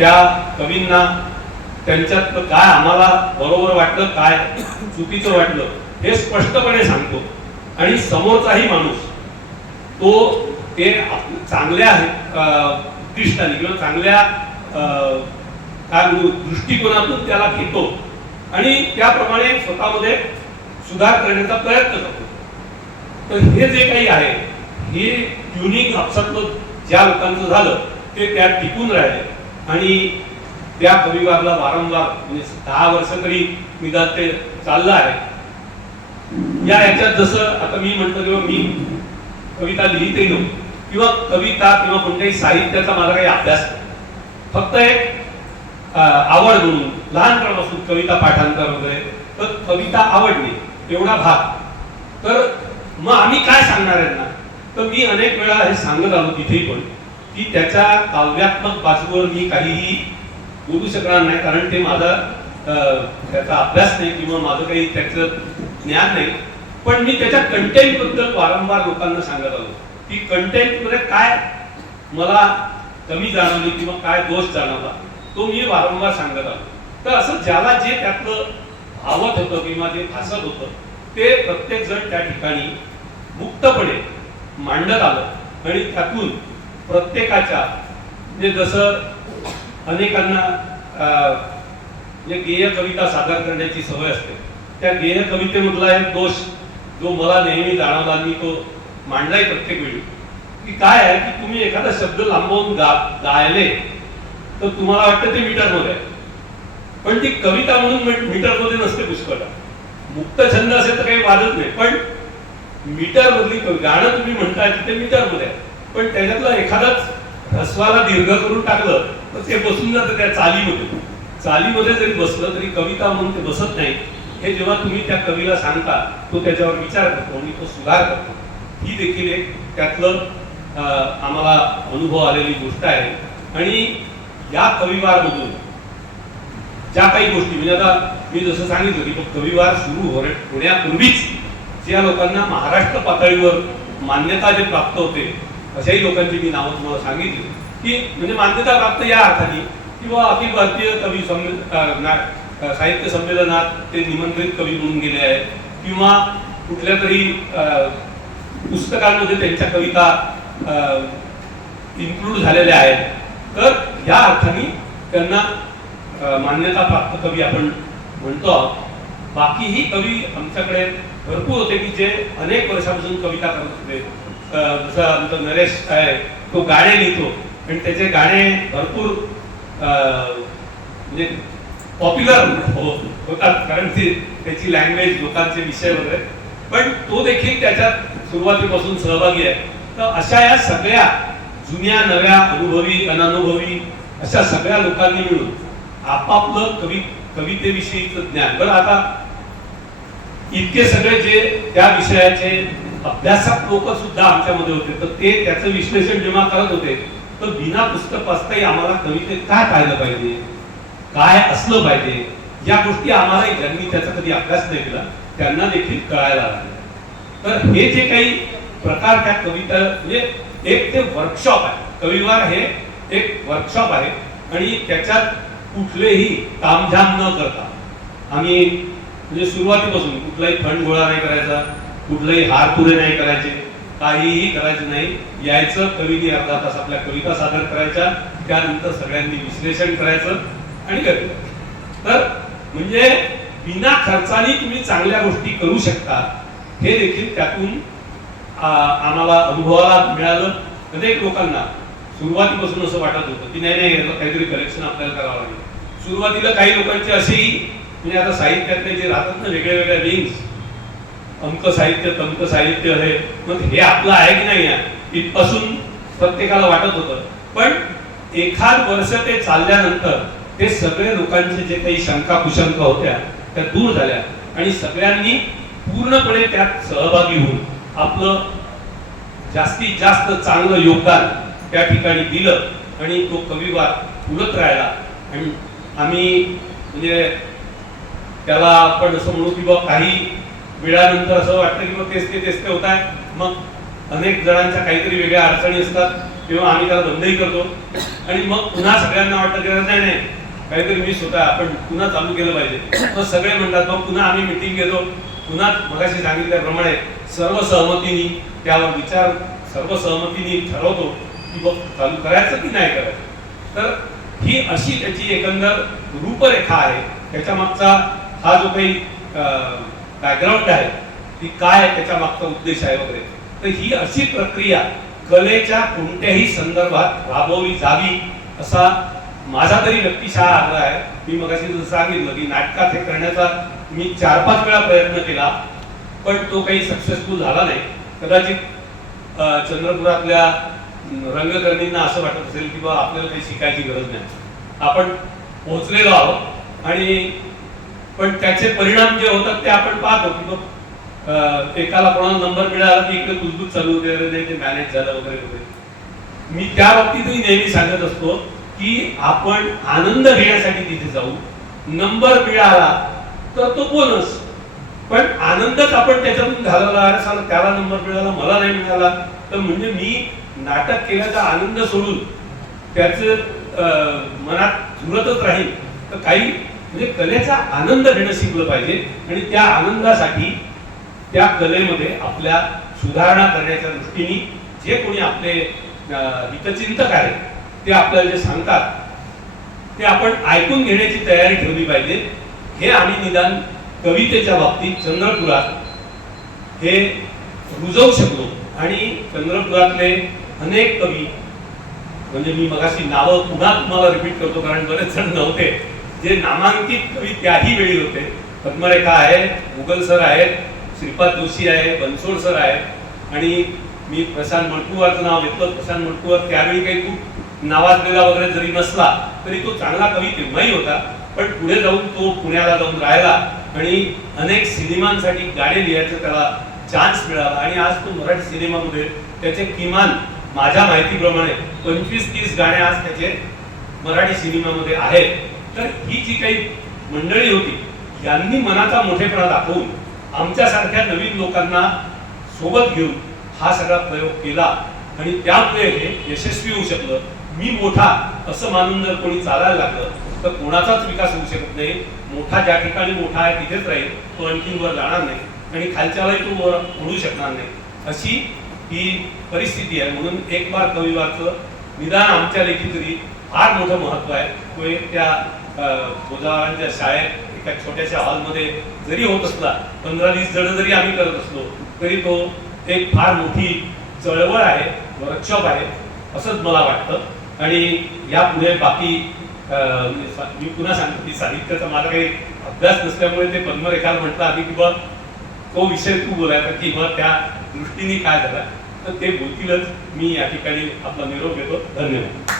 त्या कवींना त्यांच्यात काय आम्हाला बरोबर वाटलं, काय चुकीचं वाटलं हे स्पष्टपणे सांगतो. आणि समोरचाही माणूस तो ते चांगल्या उद्दिष्टाने किंवा चांगल्या दृष्टिकोनातून त्याला घेतो आणि त्याप्रमाणे स्वतःमध्ये सुधार करण्याचा प्रयत्न करतो. तर हे जे काही आहे हे ट्युनिंग आपसातलं ज्या लोकांचं झालं ते त्यात टिकून राहिले आणि त्या कविवारला वारंवार म्हणजे 10 वर्ष तरी निदान ते चाललं आहे. याच्यात जसं आता मी म्हणतो किंवा मी कविता लिहिते नव्हती किंवा कविता किंवा कोणत्याही साहित्याचा माझा काही अभ्यास नाही, फक्त एक आवड म्हणून लहानपणापासून कविता पाठांतर वगैरे, तर कविता आवडणे एवढा भाग. तर मग आम्ही काय सांगणार आहे ना, तर मी अनेक वेळा हे सांगत आलो तिथेही पण की त्याच्या काव्यात्मक बाजूवर मी काहीही बोलू शकणार नाही, कारण ते माझा त्याचा अभ्यास नाही किंवा माझं काही त्याचं ज्ञान नाही. पण मी त्याच्या कंटेंट बद्दल वारंवार लोकांना सांगत आलो की कंटेंट मध्ये काय मला कमी जाणवली किंवा काय दोष जाणवला तो मी वारंवार सांगत आलो. तर असं ज्याला जे त्यातलं भावत होतं किंवा जे भासत होतं ते प्रत्येक जण त्या ठिकाणी मुक्तपणे मांडत आलं आणि त्यातून प्रत्येकाच्या म्हणजे जसं अनेकांना गेय कविता सादर करण्याची सवय असते, त्या गेय कवितेमधला एक दोष जो मला नेहमी जाणवला आणि तो मांडलाय प्रत्येक वेळी की काय आहे की तुम्ही एखादा शब्द लांबवून गायले तर तुम्हाला वाटतं ते मीटर मध्ये आहे, पण ती कविता म्हणून मीटर मध्ये नसते. पुष्कळ मुक्त छंद असेल तर काही वादच नाही, पण मीटर मधली गाणं तुम्ही म्हणताय तिथे मीटर मध्ये आहे, पण त्याच्यातलं एखादाच ह्रस्वाला दीर्घ करून टाकलं तर ते बसून जातं त्या चालीमध्ये जरी बसलं तरी कविता म्हणून ते बसत नाही. हे जेव्हा तुम्ही त्या कवीला सांगता तो त्याच्यावर विचार करतो आणि तो सुधार करतो. ही देखील एक त्यातलं आम्हाला अनुभव आलेली गोष्ट आहे. आणि या कविवार मधून ज्या काही गोष्टी म्हणजे आता मी जसं सांगितलं की कविवार सुरू होण्यापूर्वीच ज्या लोकांना महाराष्ट्र पातळीवर मान्यता जे प्राप्त होते अशाही लोकांची मी नावं तुम्हाला सांगितली की म्हणजे मान्यता प्राप्त या अर्थाने किंवा अखिल भारतीय कवी साहित्य संमेलनात ते निमंत्रित कवी म्हणून गेले आहेत किंवा कुठल्या तरी पुस्तकांमध्ये त्यांच्या कविता इन्क्लूड झालेल्या आहेत. तर या अर्थाने त्यांना मान्यता प्राप्त कवी आपण म्हणतो. बाकीही कवी आमच्याकडे भरपूर होते की जे अनेक वर्षापासून कविता करत होते. जसं आमचा नरेश आहे तो गाणे लिहितो आणि त्याचे गाणे भरपूर म्हणजे पॉप्युलर होतात कारण त्याची लँग्वेज लोकांचे विषय वगैरे, पण तो देखील त्याच्यात सुरुवातीपासून सहभागी आहे. तर अशा या सगळ्या जुन्या नव्या अनुभवी अननुभवी अशा सगळ्या लोकांनी मिळून आपापलं कवितेविषयीचं ज्ञान. बरं आता इतके सगळे जे त्या विषयाचे अभ्यासक लोक सुद्धा आमच्यामध्ये होते, तर ते त्याचं विश्लेषण जेव्हा करत होते तर बिना पुस्तक वाचताही आम्हाला कवितेत काय पाहिलं पाहिजे, काय असलं पाहिजे या गोष्टी आम्हाला ज्यांनी त्याचा कधी अभ्यास नाही केला त्यांना देखील कळायला लागले. तर हे जे काही प्रकार त्या कविता म्हणजे एक ते वर्कशॉप आहे. कविवार हे एक वर्कशॉप आहे आणि त्याच्यात कुठलेही तामझाम न करता आम्ही म्हणजे सुरुवातीपासून कुठलाही फंड गोळा नाही करायचा, कुठलाही हार पुरे नाही करायचे, काहीही करायचं नाही. यायचं कवीने अर्धा तास आपल्या कविता सादर करायच्या, त्यानंतर सगळ्यांनी विश्लेषण करायचं आणि करायचं. तर म्हणजे बिना खर्चाने तुम्ही चांगल्या गोष्टी करू शकता हे देखील त्यातून आम्हाला अनुभवाला मिळालं. अनेक लोकांना सुरुवातीपासून असं वाटत होतं की नाही काहीतरी कलेक्शन आपल्याला करावं लागेल. सुरुवातीला काही लोकांचे असेही म्हणजे आता साहित्यातले जे राहतात ना वेगळ्या वेगळ्या विंग्स, अंक साहित्य तंक साहित्य आहे, मग हे आपलं आहे की नाही इथपासून प्रत्येकाला वाटत होतं. पण एखाद वर्ष ते चालल्यानंतर ते सगळे लोकांचे जे काही शंका कुशंका होत्या त्या दूर झाल्या आणि सगळ्यांनी पूर्णपणे त्यात सहभागी होऊन आपलं जास्तीत जास्त चांगलं योगदान त्या ठिकाणी दिलं आणि तो कविवार फुलत राहिला. आणि आम्ही म्हणजे त्याला आपण असं म्हणू की बाबा काही वेळानंतर असं वाटतं की मग तेच ते होत आहे. मग अनेक जणांच्या काहीतरी वेगळ्या अडचणी असतात, तेव्हा आम्ही त्याला बंदही करतो आणि मग पुन्हा सगळ्यांना वाटतं की नाही नाही काहीतरी मिस होता, आपण पुन्हा चालू केलं पाहिजे. तर सगळे म्हणतात मग पुन्हा आम्ही मिटिंग घेतो, पुन्हा मगाशी सांगितल्याप्रमाणे सर्व सहमतीने त्यावर विचार सर्व सहमतीने ठरवतो की बघ चालू करायचं की नाही करायचं. तर ही अशी त्याची एकंदर रूपरेखा आहे. त्याच्या मागचा हा जो काही बॅकग्राऊंड आहे ती काय त्याच्या मागचा उद्देश आहे वगैरे, तर ही अशी प्रक्रिया कलेच्या कोणत्याही संदर्भात राबवली जावी असा माझा तरी व्यक्तिशः आग्रह आहे. मी मगाशी जसं सांगितलं की नाटकात हे करण्याचा मी 4-5 वेळा प्रयत्न केला पण तो काही सक्सेसफुल झाला नाही. कदाचित चंद्रपुरातल्या रंगकर्मींना असं वाटत असेल की बा आपल्याला काही शिकायची गरज नाही, आपण पोहोचलेलो आहोत आणि पण त्याचे परिणाम जे होतात ते आपण पाहतो की एकाला कोणाला नंबर मिळाला की इकडे कुजबूज चालू होते, ते मॅनेज झालं वगैरे वगैरे. मी त्या बाबतीतही नेहमी सांगत असतो की आपण आनंद घेण्यासाठी तिथे जाऊ, नंबर मिळाला तर तो बोनस, पण आनंदच आपण त्याच्यातून घालवला. अरे साला त्याला नंबर मिळाला मला नाही मिळाला, तर म्हणजे मी नाटक केल्याचा आनंद सोडून त्याचं मनात झुरतच राहील. तर काही म्हणजे कलेचा आनंद घेणं शिकलं पाहिजे आणि त्या आनंदासाठी त्या कलेमध्ये आपल्या सुधारणा करण्याच्या दृष्टीने जे कोणी आपले हितचिंतक आहेत ते आपल्याला जे सांगतात ते आपण ऐकून घेण्याची तयारी ठेवली पाहिजे. हे आम्ही निदान कवितेच्या बाबतीत चंद्रपुरात हे रुजवू शकलो आणि चंद्रपुरातले अनेक कवी, म्हणजे मी मगाशी नावं पुन्हा तुम्हाला रिपीट करतो कारण बरेच जण नव्हते, जे नामांकित कवी त्याही वेळी होते. पद्मरेखा आहे, मुघल सर आहेत, श्रीपाद जोशी आहे, बनसोड सर आहे आणि मी प्रशांत मडकुवारचं नाव घेतलं. प्रशांत मडकुवार त्यावेळी काही खूप नावाजलेला वगैरे जरी नसला तरी तो चांगला कवी तेव्हाही होता, पण पुढे जाऊन तो पुण्याला जाऊन राहिला आणि अनेक सिनेमांसाठी गाणे लिहायचं त्याला चान्स मिळाला आणि आज तो मराठी सिनेमामध्ये त्याचे किमान माझ्या माहितीप्रमाणे 25-30 गाणे आज त्याचे मराठी सिनेमामध्ये आहेत. तर ही जी काही मंडळी होती यांनी मनाचा मोठेपणा दाखवून आमच्यासारख्या नवीन लोकांना सोबत घेऊन हा सगळा प्रयोग केला आणि त्यामुळे हे यशस्वी होऊ शकलं. मी मोठा असं मानून जर कोणी चालायला लागलं तर कोणाचाच विकास होऊ शकत नाही. मोठा ज्या ठिकाणी मोठा आहे तिथेच राहील, तो आणखीन वर जाणार नाही आणि खालच्यालाही तो वर उडू शकणार नाही. अशी ही परिस्थिती आहे. म्हणून एक बार कविवारचं निदान आमच्या लेखी तरी फार मोठं महत्व आहे. तो एक त्या गोजावारांच्या शाळेत एका छोट्याशा हॉलमध्ये जरी होत असला, 15-20 जण जरी आम्ही करत असलो तरी तो एक फार मोठी चळवळ आहे, वर्कशॉप आहे असंच मला वाटतं. आणि यापुढे बाकी मी पुन्हा सांगतो की साहित्याचा माझा काही अभ्यास नसल्यामुळे ते पद्मरेखाला म्हटलं आधी किंवा तो विषय तू बोलायचा किंवा त्या दृष्टीने काय झाला तर ते बोलतीलच. मी या ठिकाणी आपला निरोप घेतो. धन्यवाद.